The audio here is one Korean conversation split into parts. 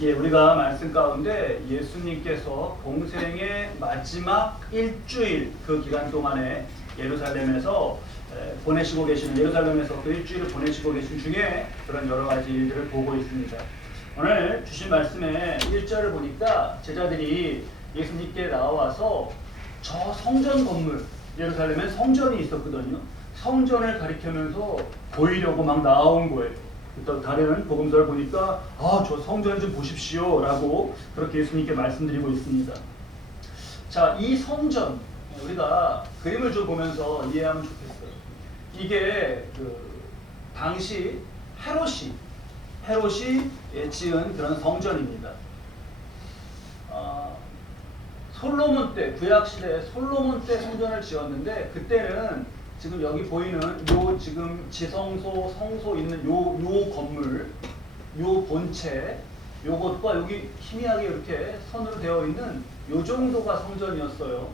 예, 우리가 말씀 가운데 예수님께서 공생의 마지막 일주일 그 기간 동안에 예루살렘에서 보내시고 계시는 예루살렘에서 그 일주일을 보내시고 계신 중에 그런 여러 가지 일들을 보고 있습니다. 오늘 주신 말씀에 1절을 보니까 제자들이 예수님께 나와서 저 성전 건물, 예루살렘엔 성전이 있었거든요. 성전을 가리키면서 보이려고 막 나온 거예요. 또 다른 복음서를 보니까 저 성전 좀 보십시오 라고 그렇게 예수님께 말씀드리고 있습니다. 자, 이 성전 우리가 그림을 좀 보면서 이해하면 좋겠어요. 이게 당시 헤롯이 지은 그런 성전입니다. 솔로몬 때, 구약시대에 솔로몬 때 성전을 지었는데, 그때는 지금 여기 보이는 요 지금 지성소, 성소 있는 요 건물, 요 본체, 요것과 여기 희미하게 이렇게 선으로 되어 있는 요 정도가 성전이었어요.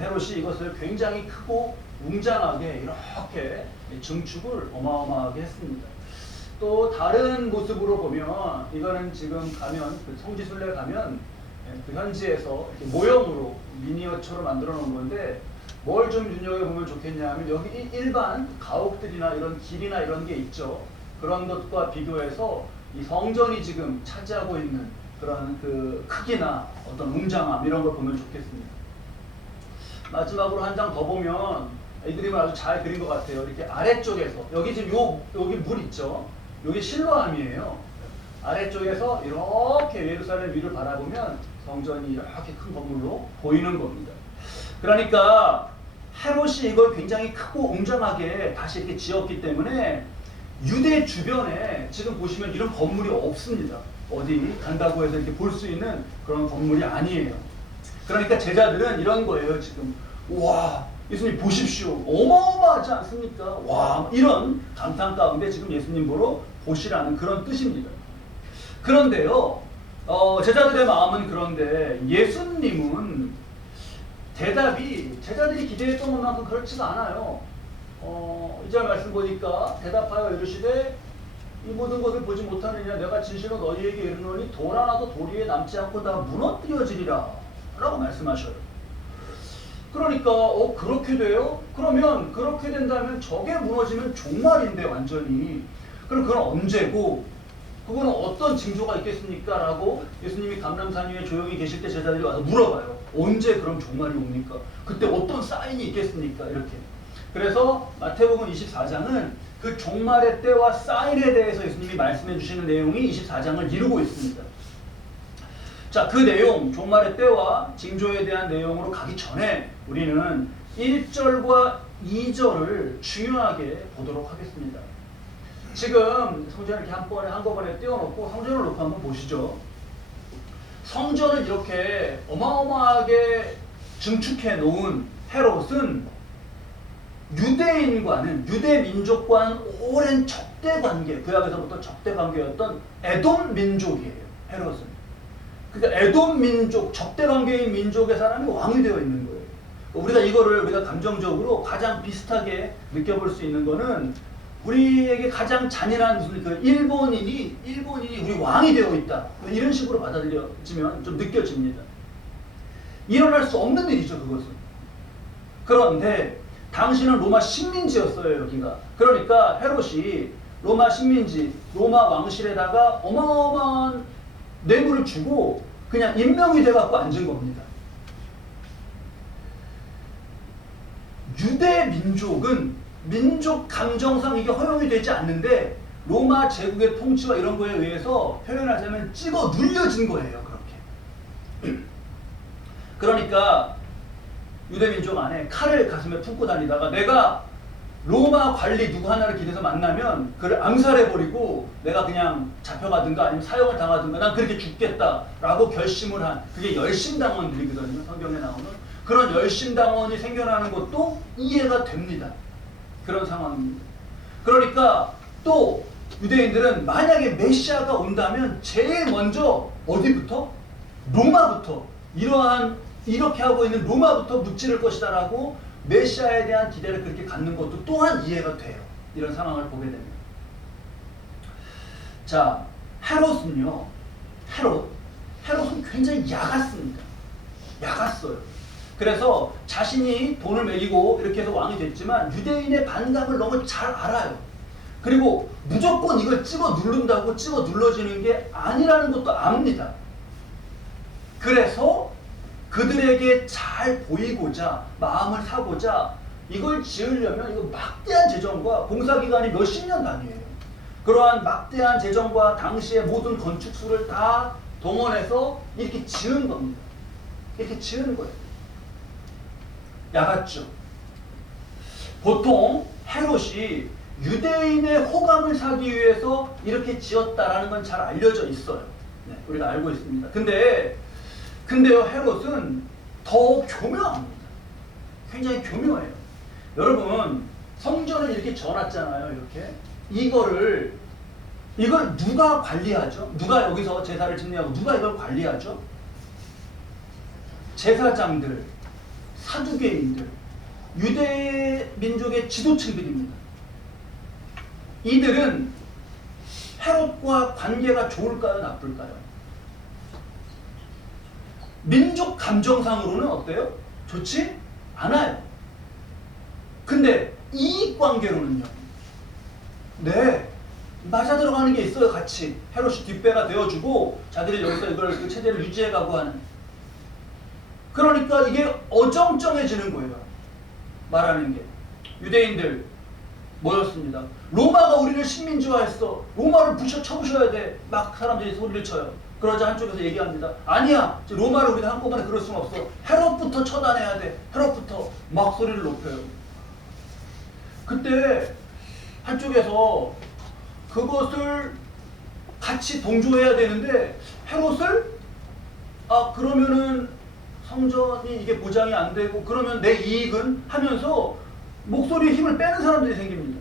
헤롯이 이것을 굉장히 크고 웅장하게 이렇게 증축을 어마어마하게 했습니다. 또 다른 모습으로 보면 이거는 지금 가면 그 성지순례 가면 그 현지에서 이렇게 모형으로 미니어처로 만들어 놓은 건데, 뭘 좀 눈여겨보면 좋겠냐면 여기 일반 가옥들이나 이런 길이나 이런 게 있죠. 그런 것과 비교해서 이 성전이 지금 차지하고 있는 그런 그 크기나 어떤 웅장함 이런 걸 보면 좋겠습니다. 마지막으로 한 장 더 보면 이 그림을 아주 잘 그린 것 같아요. 이렇게 아래쪽에서 여기 지금 여기 물 있죠. 여기 실로암이에요. 아래쪽에서 이렇게 예루살렘 위를 바라보면 성전이 이렇게 큰 건물로 보이는 겁니다. 그러니까 헤롯이 이걸 굉장히 크고 웅장하게 다시 이렇게 지었기 때문에 유대 주변에 지금 보시면 이런 건물이 없습니다. 어디 간다고 해서 이렇게 볼 수 있는 그런 건물이 아니에요. 그러니까 제자들은 이런 거예요. 지금 와, 예수님 보십시오. 어마어마하지 않습니까? 와, 이런 감탄 가운데 지금 예수님 보러 보시라는 그런 뜻입니다. 그런데요, 제자들의 마음은 그런데 예수님은 대답이 제자들이 기대했던 것만큼 그렇지가 않아요. 2절 말씀 보니까 대답하여 이르시되 이 모든 것을 보지 못하느냐 내가 진실로 너희에게 이르노니 돌 하나도 돌 위에 남지 않고 다 무너뜨려지리라 라고 말씀하셔요. 그러니까 그렇게 돼요? 그러면 그렇게 된다면 저게 무너지면 종말인데 완전히. 그럼 그건 언제고 그거는 어떤 징조가 있겠습니까? 라고 예수님이 감람산 위에 조용히 계실 때 제자들이 와서 물어봐요. 언제 그럼 종말이 옵니까? 그때 어떤 사인이 있겠습니까? 이렇게. 그래서 마태복음 24장은 그 종말의 때와 사인에 대해서 예수님이 말씀해 주시는 내용이 24장을 이루고 있습니다. 자, 그 내용, 종말의 때와 징조에 대한 내용으로 가기 전에 우리는 1절과 2절을 중요하게 보도록 하겠습니다. 지금 성전을 이렇게 한꺼번에 띄워놓고 성전을 놓고 한번 보시죠. 성전을 이렇게 어마어마하게 증축해 놓은 헤롯은 유대 민족과는 오랜 적대 관계, 구약에서부터 적대 관계였던 에돔 민족이에요. 헤롯은. 그러니까 에돔 민족, 적대 관계인 민족의 사람이 왕이 되어 있는 거예요. 우리가 감정적으로 가장 비슷하게 느껴볼 수 있는 거는 우리에게 가장 잔인한 무슨 그 일본인이 우리 왕이 되어 있다. 이런 식으로 받아들여지면 좀 느껴집니다. 일어날 수 없는 일이죠, 그것은. 그런데 당시는 로마 식민지였어요, 여기가. 그러니까 헤롯이 로마 식민지, 로마 왕실에다가 어마어마한 뇌물을 주고 그냥 임명이 돼갖고 앉은 겁니다. 유대 민족은 민족 감정상 이게 허용이 되지 않는데 로마 제국의 통치와 이런 거에 의해서 표현하자면 찍어 눌려진 거예요. 그렇게. 그러니까 유대 민족 안에 칼을 가슴에 품고 다니다가 내가 로마 관리 누구 하나를 길에서 만나면 그를 암살해버리고 내가 그냥 잡혀가든가 아니면 사형을 당하든가 난 그렇게 죽겠다라고 결심을 한, 그게 열심당원들이거든요. 성경에 나오는 그런 열심당원이 생겨나는 것도 이해가 됩니다. 그런 상황입니다. 그러니까 또 유대인들은 만약에 메시아가 온다면 제일 먼저 어디부터? 로마부터, 이렇게 하고 있는 로마부터 무찌를 것이다 라고 메시아에 대한 기대를 그렇게 갖는 것도 또한 이해가 돼요. 이런 상황을 보게 됩니다. 자, 헤롯은요, 헤롯은 굉장히 야갔습니다. 야갔어요. 그래서 자신이 돈을 매기고 이렇게 해서 왕이 됐지만 유대인의 반감을 너무 잘 알아요. 그리고 무조건 이걸 찍어 누른다고 찍어 눌러지는 게 아니라는 것도 압니다. 그래서 그들에게 잘 보이고자 마음을 사고자 이걸 지으려면 이거 막대한 재정과 공사기간이 몇십 년 단위예요. 그러한 막대한 재정과 당시의 모든 건축수를 다 동원해서 이렇게 지은 겁니다. 이렇게 지은 거예요. 야갔죠. 보통 헤롯이 유대인의 호감을 사기 위해서 이렇게 지었다라는 건 잘 알려져 있어요. 네, 우리가 알고 있습니다. 근데요, 헤롯은 더 교묘합니다. 굉장히 교묘해요. 여러분, 성전을 이렇게 지어놨잖아요. 이렇게. 이걸 누가 관리하죠? 누가 여기서 제사를 지내고 누가 이걸 관리하죠? 제사장들, 사두개인들, 유대 민족의 지도층들입니다. 이들은 헤롯과 관계가 좋을까요? 나쁠까요? 민족 감정상으로는 어때요? 좋지 않아요. 근데 이익관계로는요. 네, 맞아 들어가는 게 있어요. 같이 헤롯이 뒷배가 되어주고 자기들 여기서 이걸 그 체제를 유지해가고 하는. 그러니까 이게 어정쩡해지는 거예요. 말하는 게. 유대인들 모였습니다. 로마가 우리를 식민지화했어. 로마를 쳐부셔야 돼. 막 사람들이 소리를 쳐요. 그러자 한쪽에서 얘기합니다. 아니야. 로마를 우리가 한꺼번에 그럴 수는 없어. 헤롯부터 처단해야 돼. 헤롯부터 막 소리를 높여요. 그때 한쪽에서 그것을 같이 동조해야 되는데 헤롯을 그러면은 성전이 이게 보장이 안 되고 그러면 내 이익은 하면서 목소리에 힘을 빼는 사람들이 생깁니다.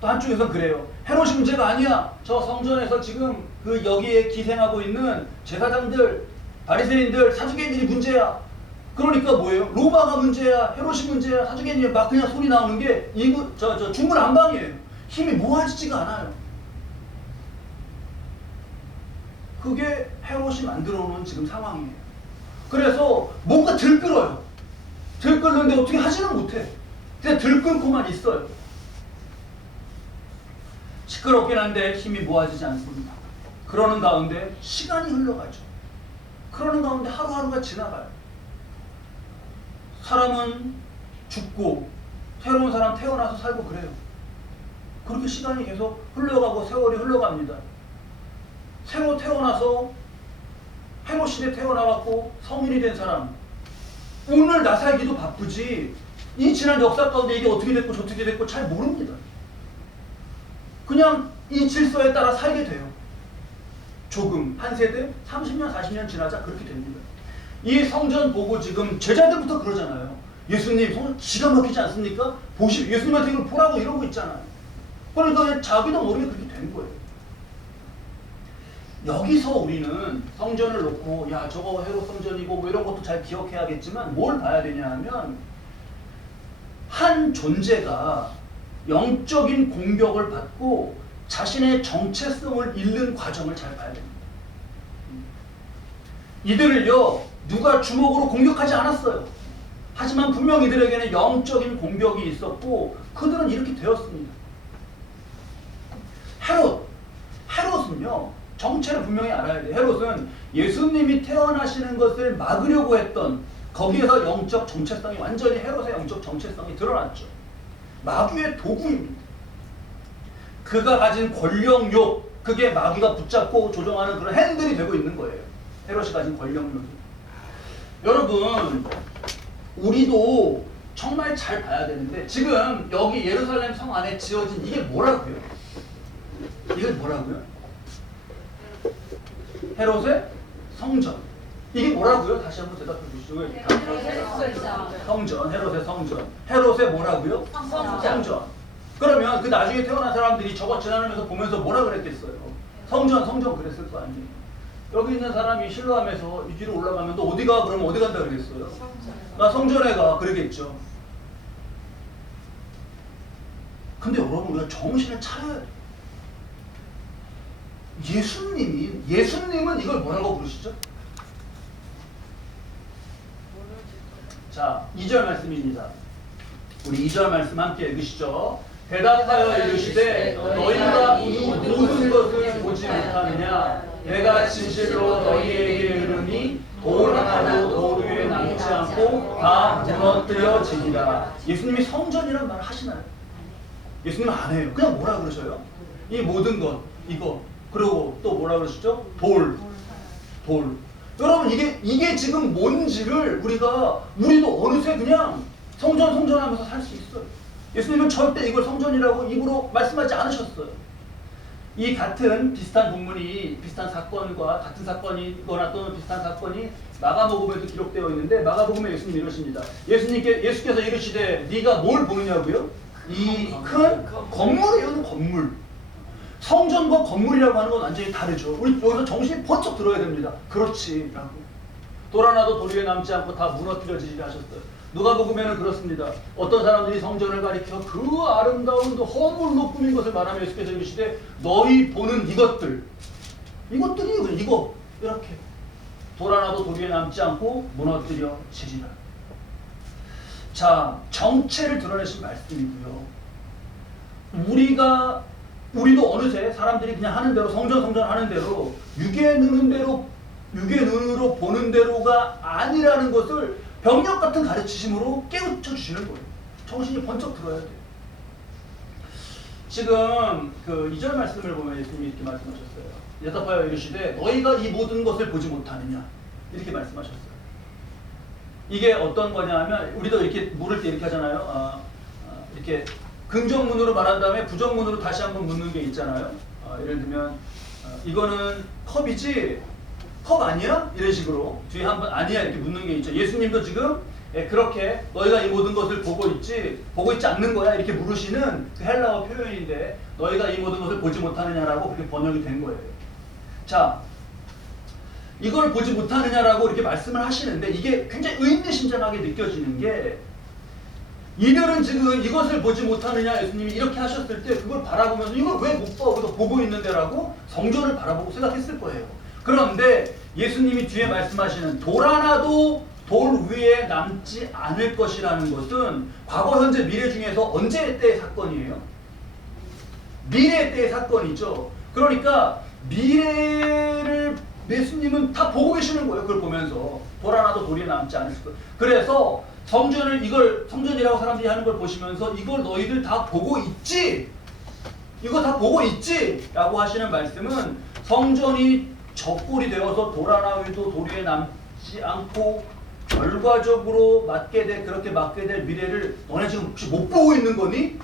또 한쪽에서는 그래요. 헤롯이 문제가 아니야. 저 성전에서 지금 그 여기에 기생하고 있는 제사장들, 바리새인들, 사두개인들이 문제야. 그러니까 뭐예요? 로마가 문제야, 헤롯이 문제야, 사두개인이 막 그냥 소리 나오는 게 중구난방이에요. 힘이 모아지지가 않아요. 그게 헤롯이 만들어 놓은 지금 상황이에요. 그래서 뭔가 들끓어요. 들끓는데 어떻게 하지는 못해. 그냥 들끓고만 있어요. 시끄럽긴 한데 힘이 모아지지 않습니다. 그러는 가운데 시간이 흘러가죠. 그러는 가운데 하루하루가 지나가요. 사람은 죽고 새로운 사람 태어나서 살고 그래요. 그렇게 시간이 계속 흘러가고 세월이 흘러갑니다. 새로 태어나서 헤롯 시대 태어나갖고 성인이 된 사람, 오늘 나 살기도 바쁘지 이 지난 역사 가운데 이게 어떻게 됐고 저떻게 됐고 잘 모릅니다. 그냥 이 질서에 따라 살게 돼요. 조금 한 세대 30년 40년 지나자 그렇게 됩니다. 이 성전 보고 지금 제자들부터 그러잖아요. 예수님 성전 기가 막히지 않습니까? 예수님한테 이걸 보라고 이러고 있잖아요. 그러니까 자기도 모르게 그렇게 된 거예요. 여기서 우리는 성전을 놓고 저거 헤롯 성전이고 뭐 이런 것도 잘 기억해야겠지만 뭘 봐야 되냐 하면 한 존재가 영적인 공격을 받고 자신의 정체성을 잃는 과정을 잘 봐야 됩니다. 이들을요 누가 주먹으로 공격하지 않았어요. 하지만 분명 이들에게는 영적인 공격이 있었고 그들은 이렇게 되었습니다. 헤롯은요 정체를 분명히 알아야 돼요. 헤롯은 예수님이 태어나시는 것을 막으려고 했던 거기에서 영적 정체성이 완전히 헤롯의 영적 정체성이 드러났죠. 마귀의 도구입니다. 그가 가진 권력욕, 그게 마귀가 붙잡고 조종하는 그런 핸들이 되고 있는 거예요. 헤롯이 가진 권력욕이. 여러분, 우리도 정말 잘 봐야 되는데 지금 여기 예루살렘 성 안에 지어진 이게 뭐라고요? 이게 뭐라고요? 헤롯의 성전. 이게 뭐라고요? 다시 한번 대답해 주시죠. 성전, 헤롯의 성전. 헤롯의 뭐라고요? 성전. 그러면 그 나중에 태어난 사람들이 저거 지나면서 보면서 뭐라 그랬겠어요? 성전 그랬을 거 아니에요. 여기 있는 사람이 신뢰하면서 이 뒤로 올라가면 또 어디 가? 그러면 어디 간다 그러겠어요? 나 성전에 가. 그러겠죠. 근데 여러분 우리가 정신을 차려야 돼요. 예수님은 이걸 뭐라고 부르시죠? 자, 2절 말씀입니다. 우리 2절 말씀 함께 읽으시죠. 대답하여 이르시되 너희가 이 모든 것을 보지 못하느냐? 내가 진실로 너희에게 이르니 돌 하나도 돌 위에 남지 않고 다 무너뜨려지리라. 예수님이 성전이란 말을 하시나요? 예수님은 안 해요. 그냥 뭐라 그러셔요? 이 모든 것, 이거, 그리고 또 뭐라 그러시죠? 돌. 여러분, 이게 지금 뭔지를 우리도 어느새 그냥 성전 하면서 살 수 있어요. 예수님은 절대 이걸 성전이라고 입으로 말씀하지 않으셨어요. 이 비슷한 본문이 비슷한 사건과 같은 사건이거나 또는 비슷한 사건이 마가복음에도 기록되어 있는데, 마가복음에 예수님이 이러십니다. 예수께서 이르시되 네가 뭘 보느냐고요? 이 큰 건물이요, 건물. 성전과 건물이라고 하는 건 완전히 다르죠. 우리 여기서 정신이 번쩍 들어야 됩니다. 그렇지 라고. 돌 하나도 돌 위에 남지 않고 다 무너뜨려지리라 하셨어요. 누가복음에는 그렇습니다. 어떤 사람들이 성전을 가리켜 그 아름다운 허물로 꾸민 것을 말하며 예수께서 이르시되 너희 보는 이것들이 이거 이렇게 돌 하나도 돌 위에 남지 않고 무너뜨려지리라. 자, 정체를 드러내신 말씀이고요. 우리도 어느새 사람들이 그냥 하는 대로 성전 하는 대로 육의 눈으로 보는 대로가 아니라는 것을 병력 같은 가르치심으로 깨우쳐 주시는 거예요. 정신이 번쩍 들어야 돼요. 지금 그 2절 말씀을 보면 예수님이 이렇게 말씀하셨어요. 대답하여 이르시되 너희가 이 모든 것을 보지 못하느냐, 이렇게 말씀하셨어요. 이게 어떤 거냐면, 우리도 이렇게 물을 때 이렇게 하잖아요. 이렇게 긍정문으로 말한 다음에 부정문으로 다시 한번 묻는 게 있잖아요. 예를 들면 이거는 컵이지? 컵 아니야? 이런 식으로 뒤에 한번 아니야 이렇게 묻는 게 있죠. 예수님도 지금 그렇게 너희가 이 모든 것을 보고 있지 않는 거야? 이렇게 물으시는 그 헬라어 표현인데, 너희가 이 모든 것을 보지 못하느냐라고 그렇게 번역이 된 거예요. 자, 이걸 보지 못하느냐라고 이렇게 말씀을 하시는데, 이게 굉장히 의미심장하게 느껴지는 게, 이들은 지금 이것을 보지 못하느냐 예수님이 이렇게 하셨을 때 그걸 바라보면서 이걸 왜 못 봐? 우리가 보고 있는데라고 성전을 바라보고 생각했을 거예요. 그런데 예수님이 뒤에 말씀하시는 돌 하나도 돌 위에 남지 않을 것이라는 것은 과거, 현재, 미래 중에서 언제 때의 사건이에요? 미래 때의 사건이죠. 그러니까 미래를 예수님은 다 보고 계시는 거예요. 그걸 보면서 돌 하나도 돌 위에 남지 않을 것. 그래서 성전이라고 사람들이 하는 걸 보시면서 이걸 너희들 다 보고 있지? 이거 다 보고 있지? 라고 하시는 말씀은 성전이 적골이 되어서 돌 하나 위도 돌 위에 남지 않고 결과적으로 그렇게 맞게 될 미래를 너네 지금 혹시 못 보고 있는 거니?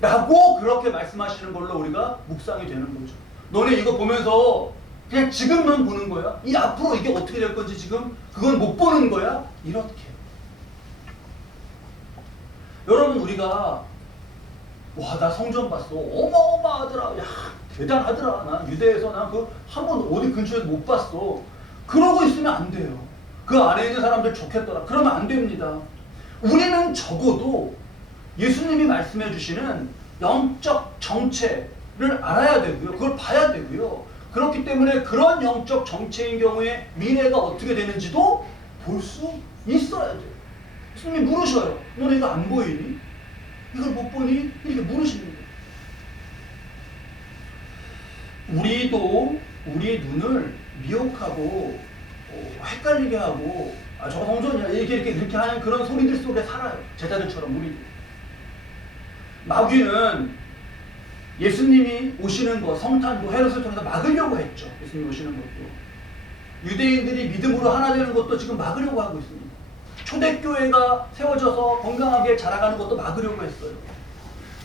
라고 그렇게 말씀하시는 걸로 우리가 묵상이 되는 거죠. 너네 이거 보면서 그냥 지금만 보는 거야? 이 앞으로 이게 어떻게 될 건지 지금 그건 못 보는 거야? 이렇게. 여러분, 우리가 나 성전 봤어. 어마어마하더라. 야, 대단하더라. 난 유대에서 한 번 어디 근처에서 못 봤어. 그러고 있으면 안 돼요. 그 안에 있는 사람들 좋겠더라. 그러면 안 됩니다. 우리는 적어도 예수님이 말씀해 주시는 영적 정체를 알아야 되고요. 그걸 봐야 되고요. 그렇기 때문에 그런 영적 정체인 경우에 미래가 어떻게 되는지도 볼 수 있어야 돼요. 예수님이 물으셔요. 너네 이거 안 보이니? 이걸 못 보니? 이렇게 물으시는 거예요. 우리도 우리의 눈을 미혹하고 헷갈리게 하고 저거 성전이야 이렇게 하는 그런 소리들 속에 살아요. 제자들처럼 우리도. 마귀는 예수님이 오시는 것, 성탄도 헤롯을 통해서 막으려고 했죠. 예수님이 오시는 것도. 유대인들이 믿음으로 하나 되는 것도 지금 막으려고 하고 있습니다. 초대교회가 세워져서 건강하게 자라가는 것도 막으려고 했어요.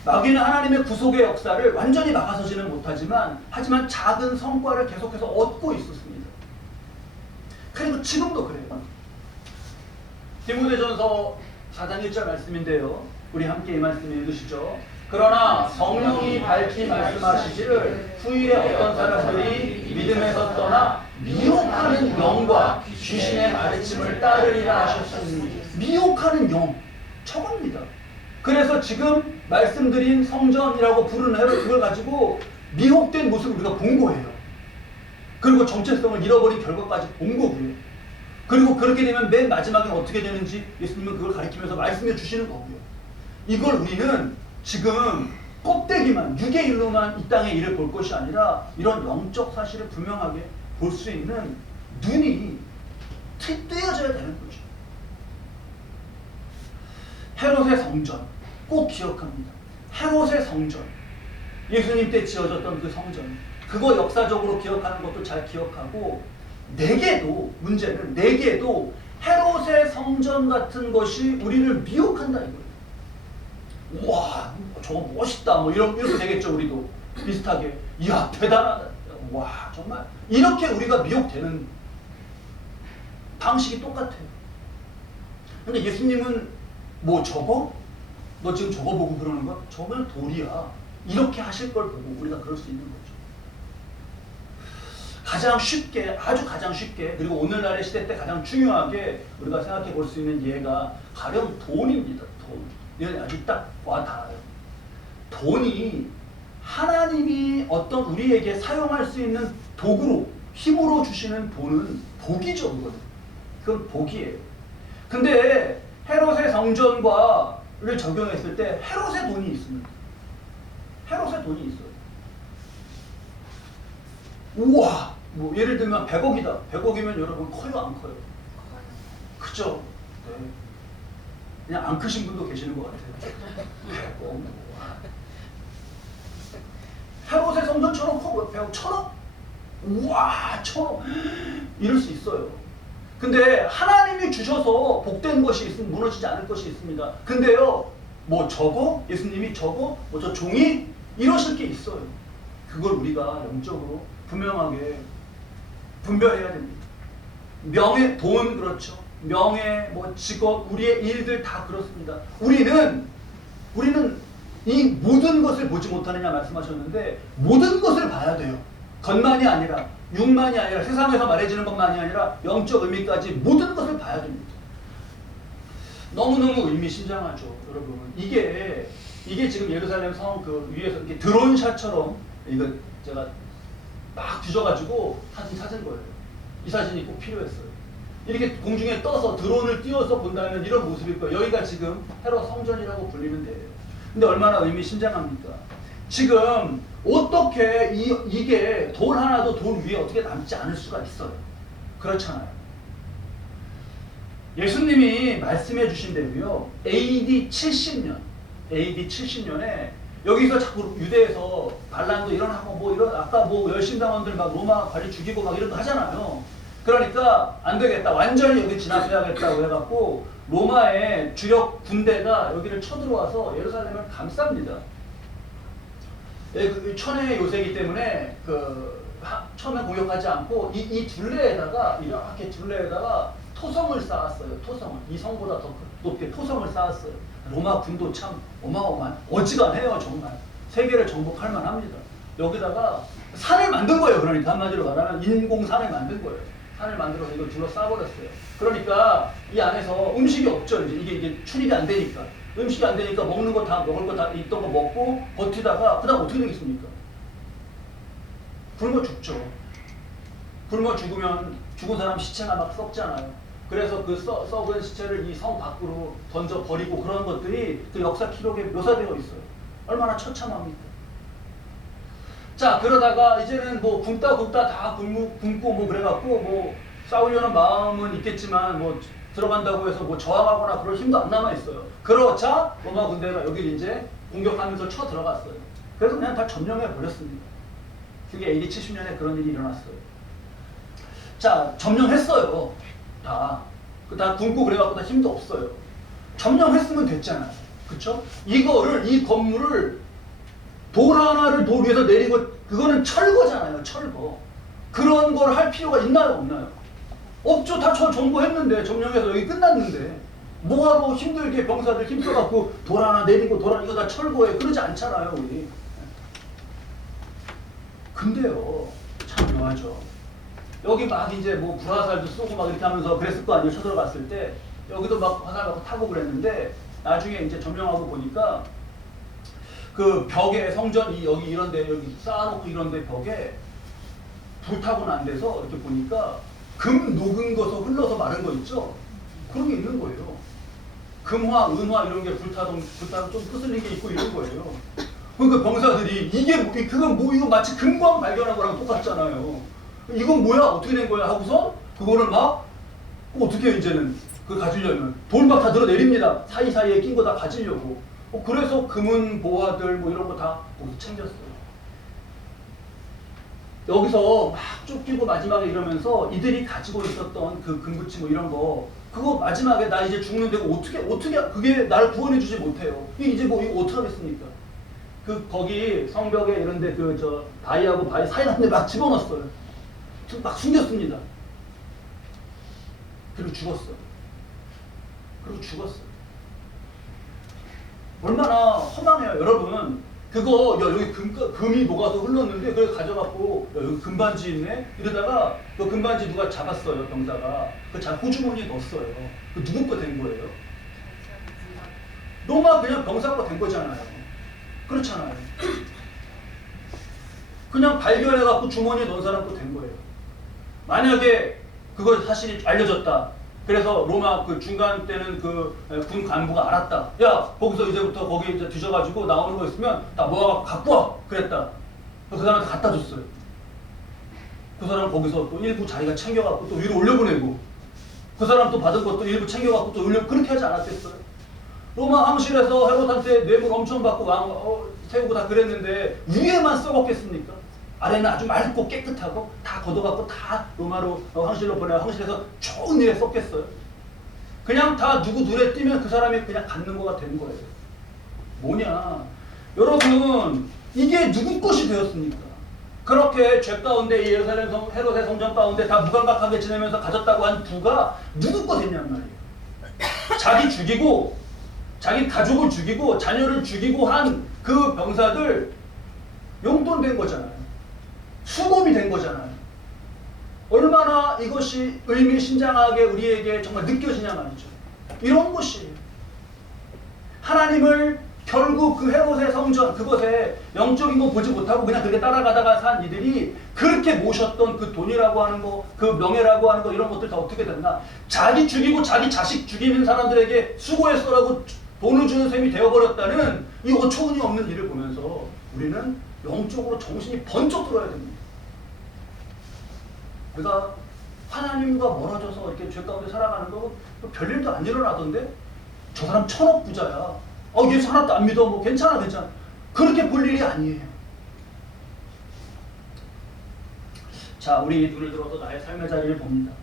마귀는 하나님의 구속의 역사를 완전히 막아서지는 하지만 작은 성과를 계속해서 얻고 있었습니다. 그리고 지금도 그래요. 디모데전서 4장 1절 말씀인데요. 우리 함께 이 말씀 읽으시죠. 그러나 성령이 밝히 말씀하시기를 후일에 어떤 사람들이 믿음에서 떠나 미혹하는 영과 귀신의 가르침을 따르리라 하셨으니, 미혹하는 영, 저겁니다. 그래서 지금 말씀드린 성전이라고 부르는 헤롯, 그걸 가지고 미혹된 모습을 우리가 본 거예요. 그리고 정체성을 잃어버린 결과까지 본 거고요. 그리고 그렇게 되면 맨 마지막에 어떻게 되는지 예수님은 그걸 가리키면서 말씀해 주시는 거고요. 이걸 우리는 지금 껍데기만, 육의 일로만 이 땅의 일을 볼 것이 아니라 이런 영적 사실을 분명하게 볼 수 있는 눈이 뜨여져야 되는 거죠. 헤롯의 성전 꼭 기억합니다. 헤롯의 성전, 예수님 때 지어졌던 그 성전, 그거 역사적으로 기억하는 것도 잘 기억하고, 내게도 문제는 내게도 헤롯의 성전 같은 것이 우리를 미혹한다 이거예요. 와, 저거 멋있다, 뭐 이렇게 되겠죠. 우리도 비슷하게, 이야 대단하다, 와 정말, 이렇게 우리가 미혹되는 방식이 똑같아요. 근데 예수님은 뭐 저거? 너 지금 저거 보고 그러는 거야? 저거는 돌이야. 이렇게 하실 걸 보고 우리가 그럴 수 있는 거죠. 가장 쉽게, 아주 가장 쉽게, 그리고 오늘날의 시대 때 가장 중요하게 우리가 생각해 볼 수 있는 예가 가령 돈입니다. 돈. 이건 아주 딱 와닿아요. 돈이 하나님이 어떤 우리에게 사용할 수 있는 도구로, 힘으로 주시는 돈은 복이죠. 그건 복이에요. 근데 헤롯의 성전과를 적용했을 때 헤롯의 돈이 있습니다. 헤롯의 돈이 있어요. 우와! 뭐 예를 들면 100억이다. 100억이면 여러분 커요, 안 커요? 크죠? 네. 그냥 안 크신 분도 계시는 것 같아요. 100억. 헤롯의 성전처럼 커 보여. 100억, 1000억? 우와, 1000억. 이럴 수 있어요. 근데 하나님이 주셔서 복된 것이 있으면 무너지지 않을 것이 있습니다. 근데요, 뭐 저거? 예수님이 저거? 뭐 저 종이? 이러실 게 있어요. 그걸 우리가 영적으로 분명하게 분별해야 됩니다. 명예, 돈 그렇죠. 명예, 뭐 직업, 우리의 일들 다 그렇습니다. 우리는 이 모든 것을 보지 못하느냐 말씀하셨는데, 모든 것을 봐야 돼요. 겉만이 아니라, 육만이 아니라, 세상에서 말해지는 것만이 아니라 영적 의미까지 모든 것을 봐야 됩니다. 너무너무 의미심장하죠, 여러분. 이게 지금 예루살렘 성 그 위에서 이렇게 드론샷처럼, 이거 제가 막 뒤져가지고 사진 찾은 거예요. 이 사진이 꼭 필요했어요. 이렇게 공중에 떠서 드론을 띄워서 본다면 이런 모습일 거예요. 여기가 지금 헤롯 성전이라고 불리는 데예요. 근데 얼마나 의미심장합니까? 지금 어떻게 이게 돌 하나도 돌 위에 어떻게 남지 않을 수가 있어요. 그렇잖아요. 예수님이 말씀해 주신 대로요, AD 70년에 여기서 자꾸 유대에서 반란도 일어나고 뭐 이런, 아까 뭐 열심당원들 막 로마 관리 죽이고 막 이런 거 하잖아요. 그러니까 안 되겠다, 완전히 여기 진압해야겠다고 해갖고 로마의 주력 군대가 여기를 쳐들어와서 예루살렘을 감쌉니다. 그 천의 요새이기 때문에 처음에 공격하지 않고 이 둘레에다가, 이렇게 둘레에다가 토성을 쌓았어요. 토성을. 이 성보다 더 높게 토성을 쌓았어요. 로마 군도 참 어마어마한, 어지간해요 정말. 세계를 정복할 만합니다. 여기다가 산을 만든 거예요. 그러니까 한마디로 말하면 인공산을 만든 거예요. 산을 만들어서 이걸 둘러싸버렸어요. 그러니까 이 안에서 음식이 없죠. 이게 출입이 안 되니까. 음식이 안 되니까 먹을 거 다 있던 거 먹고 버티다가 그다음 어떻게 되겠습니까? 굶어 죽죠. 굶어 죽으면 죽은 사람 시체가 막 썩잖아요. 그래서 그 썩은 시체를 이 성 밖으로 던져 버리고, 그런 것들이 그 역사 기록에 묘사되어 있어요. 얼마나 처참합니까? 자, 그러다가 이제는 뭐 굶다 다 굶고 뭐 그래갖고 뭐 싸우려는 마음은 있겠지만 뭐 들어간다고 해서 뭐 저항하거나 그럴 힘도 안 남아 있어요. 그러자 로마 군대가 여기를 이제 공격하면서 쳐 들어갔어요. 그래서 그냥 다 점령해 버렸습니다. 그게 AD 70년에 그런 일이 일어났어요. 자, 점령했어요. 다 굶고 그래갖고 다 힘도 없어요. 점령했으면 됐잖아요. 그쵸? 이 건물을 돌 하나를 돌 위에서 내리고, 그거는 철거잖아요. 철거. 그런 걸 할 필요가 있나요? 없나요? 없죠. 다 정보했는데, 점령해서 여기 끝났는데 뭐하러 힘들게 병사들 힘써갖고 돌 하나 내리고 이거 다 철거해. 그러지 않잖아요, 우리. 근데요, 참 묘하죠. 여기 막 이제 뭐 불화살도 쏘고 막 이렇게 하면서 그랬을 거 아니에요. 쳐들어갔을 때 여기도 막 화살 갖고 타고 그랬는데, 나중에 이제 점령하고 보니까 그 벽에 성전이 여기 이런데 여기 쌓아놓고 이런데 벽에 불타고 난 데서 이렇게 보니까 금 녹은 거서 흘러서 마른 거 있죠? 그런 게 있는 거예요. 금화, 은화 이런 게 불타도 좀 끄슬린 게 있고 이런 거예요. 그러니까 병사들이 그건 뭐 이거 마치 금광 발견한 거랑 똑같잖아요. 이건 뭐야? 어떻게 된 거야? 하고서 그거를 막 어떻게 이제는 그걸 가지려면 돌 막 다 늘어내립니다. 사이사이에 낀 거 다 가지려고. 그래서 금은 보화들 뭐 이런 거 다 챙겼어요. 여기서 막 쫓기고 마지막에 이러면서 이들이 가지고 있었던 그 금붙이 뭐 이런 거 그거 마지막에 나 이제 죽는데 어떻게 그게 나를 구원해 주지 못해요. 이제 뭐 이거 어떻게 하겠습니까? 거기 성벽에 이런데 바위하고 바위 사이한데 막 집어넣었어요. 막 숨겼습니다. 그리고 죽었어요. 얼마나 허망해요, 여러분. 그거 여기 금이 녹아서 흘렀는데 그걸 가져갖고 여기 금반지 있네 이러다가 그 금반지 누가 잡았어요, 병사가. 그 호주머니에 넣었어요. 그 누구 거 된 거예요? 너가 그냥 병사 거 된 거잖아요. 그렇잖아요. 그냥 발견해갖고 주머니에 넣은 사람 거 된 거예요. 만약에 그걸 사실이 알려졌다. 그래서 로마 그 중간 때는 그 군 간부가 알았다. 야, 거기서 이제부터 거기 이제 뒤져가지고 나오는 거 있으면 다 모아갖고 갖고 와. 그랬다. 그 사람한테 갖다 줬어요. 그 사람 거기서 또 일부 자기가 챙겨갖고 또 위로 올려보내고 그 사람 또 받은 것도 일부 챙겨갖고 또 그렇게 하지 않았겠어요? 로마 황실에서 헤롯한테 뇌물 엄청 받고 세우고 다 그랬는데 위에만 썩었겠습니까? 아래는 아주 맑고 깨끗하고 다 걷어갖고 다 로마로 황실로 보내고 황실에서 좋은 일에 썼겠어요. 그냥 다 누구 눈에 띄면 그 사람이 그냥 갖는 거가 된 거예요. 뭐냐? 여러분 이게 누구 것이 되었습니까? 그렇게 죄 가운데 이 예루살렘 헤롯의 성전 가운데 다 무감각하게 지내면서 가졌다고 한 부가 누구 거 됐냔 말이에요. 자기 죽이고 자기 가족을 죽이고 자녀를 죽이고 한 그 병사들 용돈 된 거잖아요. 수금이 된 거잖아요. 얼마나 이것이 의미심장하게 우리에게 정말 느껴지냐 말이죠. 이런 것이에요. 하나님을 결국 그 헤롯의 성전 그것에 영적인 거 보지 못하고 그냥 그렇게 따라가다가 산 이들이 그렇게 모셨던 그 돈이라고 하는 거, 그 명예라고 하는 거 이런 것들 다 어떻게 됐나? 자기 죽이고 자기 자식 죽이는 사람들에게 수고했어라고 돈을 주는 셈이 되어버렸다는 이 어처구니 없는 일을 보면서 우리는 영적으로 정신이 번쩍 들어야 됩니다. 그러니까 하나님과 멀어져서 이렇게 죄 가운데 살아가는 거 별일도 안 일어나던데 저 사람 1000억 부자야. 얘 하나도 안 믿어. 뭐 괜찮아. 그렇게 볼 일이 아니에요. 자, 우리 눈을 들어서 나의 삶의 자리를 봅니다.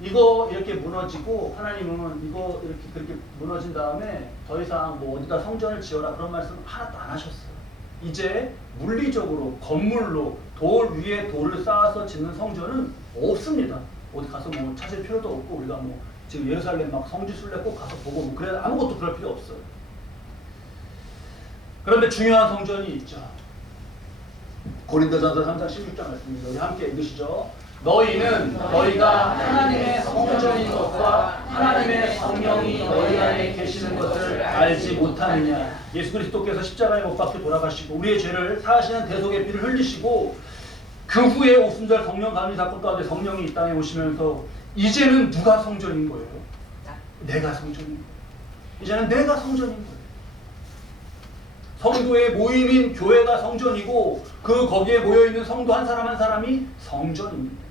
이거 이렇게 무너지고 하나님은 이거 이렇게 그렇게 무너진 다음에 더 이상 뭐 어디다 성전을 지어라 그런 말씀 하나도 안 하셨어요. 이제 물리적으로 건물로 돌 위에 돌을 쌓아서 짓는 성전은 없습니다. 어디 가서 뭐 찾을 필요도 없고 우리가 뭐 지금 예루살렘 막 성지순례 꼭 가서 보고 뭐 그래 아무것도 그럴 필요 없어요. 그런데 중요한 성전이 있죠. 고린도전서 3장 16절 말씀입니다. 우리 함께 읽으시죠. 너희가 하나님의 성전인 것과 하나님의 성령이 너희 안에 계시는 것을 알지 못하느냐. 예수 그리스도께서 십자가에 못 박혀 돌아가시고 우리의 죄를 사하시는 대속의 피를 흘리시고 그 후에 오순절 성령 감리 사건 가운데 성령이 이 땅에 오시면서 이제는 누가 성전인 거예요? 내가 성전인 거예요. 이제는 내가 성전인 거예요. 성도의 모임인 교회가 성전이고 그 거기에 모여있는 성도 한 사람 한 사람이 성전입니다.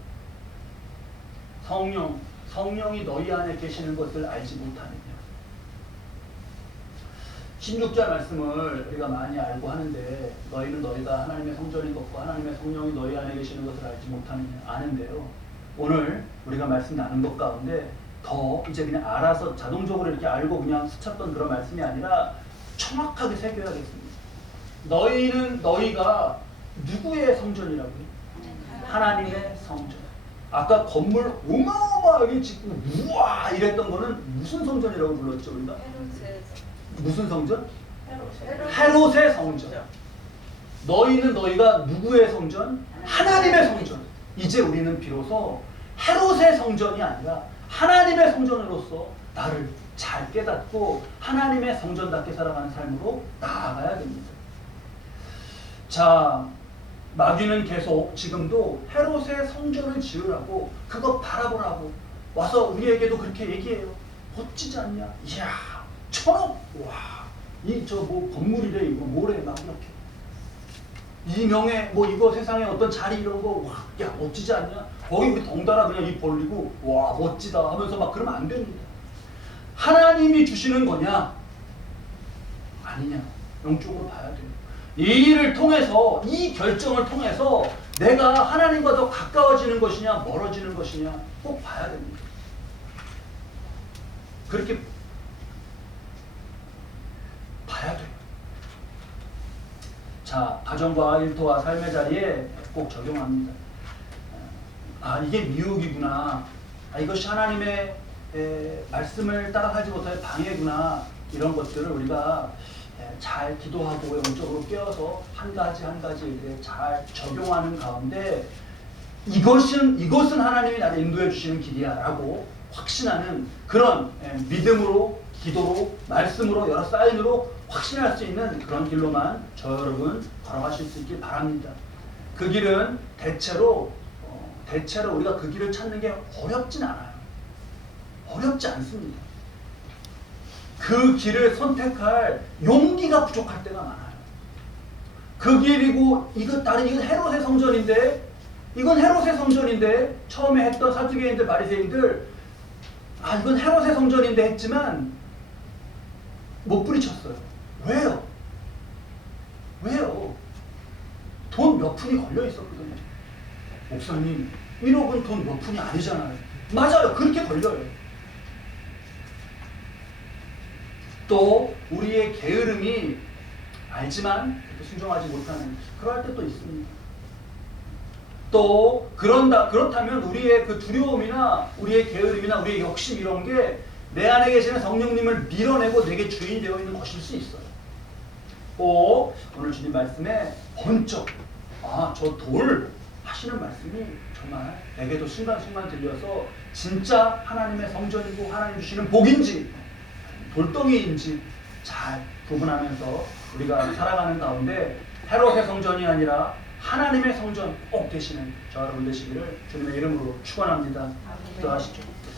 성령이 너희 안에 계시는 것을 알지 못하느냐. 16절 말씀을 우리가 많이 알고 하는데 너희가 하나님의 성전인 것과 하나님의 성령이 너희 안에 계시는 것을 알지 못하느냐 아는데요. 오늘 우리가 말씀 나눈 것 가운데 더 이제 그냥 알아서 자동적으로 이렇게 알고 그냥 스쳤던 그런 말씀이 아니라 정확하게 새겨야겠습니다. 너희가 누구의 성전이라고요? 하나님의 성전. 아까 건물 어마어마하게 짓고 우와 이랬던 거는 무슨 성전이라고 불렀죠 우리가? 무슨 성전? 헤롯의 성전. 너희가 누구의 성전? 하나님의 성전. 이제 우리는 비로소 헤롯의 성전이 아니라 하나님의 성전으로서 나를 잘 깨닫고 하나님의 성전답게 살아가는 삶으로 나아가야 됩니다. 자, 마귀는 계속 지금도 헤롯의 성전을 지으라고 그거 바라보라고 와서 우리에게도 그렇게 얘기해요. 멋지지 않냐? 이야, 1,000억! 와, 이 저 뭐 건물이래 이거 뭐래 막 이렇게 이 명예 뭐 이거 세상에 어떤 자리 이런 거 와, 야 멋지지 않냐? 거기 우리 덩달아 그냥 입 벌리고 와 멋지다 하면서 막 그러면 안 됩니다. 하나님이 주시는 거냐 아니냐 영적으로 봐야 돼요. 이 일을 통해서 이 결정을 통해서 내가 하나님과 더 가까워지는 것이냐 멀어지는 것이냐 꼭 봐야 됩니다. 그렇게 봐야 돼요. 자, 가정과 일터와 삶의 자리에 꼭 적용합니다. 아, 이게 미혹이구나. 아, 이것이 하나님의 말씀을 따라가지 못할 방해구나. 이런 것들을 우리가 잘 기도하고 영적으로 깨어서 한 가지 한 가지 잘 적용하는 가운데 이것은 하나님이 나를 인도해 주시는 길이야 라고 확신하는 그런 믿음으로 기도로 말씀으로 여러 사인으로 확신할 수 있는 그런 길로만 저 여러분 걸어가실 수 있길 바랍니다. 그 길은 대체로 우리가 그 길을 찾는 게 어렵진 않아요. 어렵지 않습니다. 그 길을 선택할 용기가 부족할 때가 많아요. 그 길이고 이건 헤롯의 성전인데 이건 헤롯의 성전인데 처음에 했던 사두개인들 바리새인들 아 이건 헤롯의 성전인데 했지만 못 부리쳤어요. 왜요? 왜요? 돈 몇 푼이 걸려 있었거든요. 목사님 1억은 돈 몇 푼이 아니잖아요. 맞아요. 그렇게 걸려요. 또 우리의 게으름이 알지만 순종하지 못하는 그럴 때도 있습니다. 또 그렇다면 우리의 그 두려움이나 우리의 게으름이나 우리의 욕심 이런 게 내 안에 계시는 성령님을 밀어내고 내게 주인이 되어 있는 것일 수 있어요. 꼭 오늘 주님 말씀에 번쩍 저 돌 하시는 말씀이 정말 내게도 순간순간 들려서 진짜 하나님의 성전이고 하나님 주시는 복인지 돌덩이인지 잘 구분하면서 우리가 살아가는 가운데 헤롯의 성전이 아니라 하나님의 성전 꼭 되시는 저 여러분 되시기를 주님의 이름으로 축원합니다. 기도하시죠.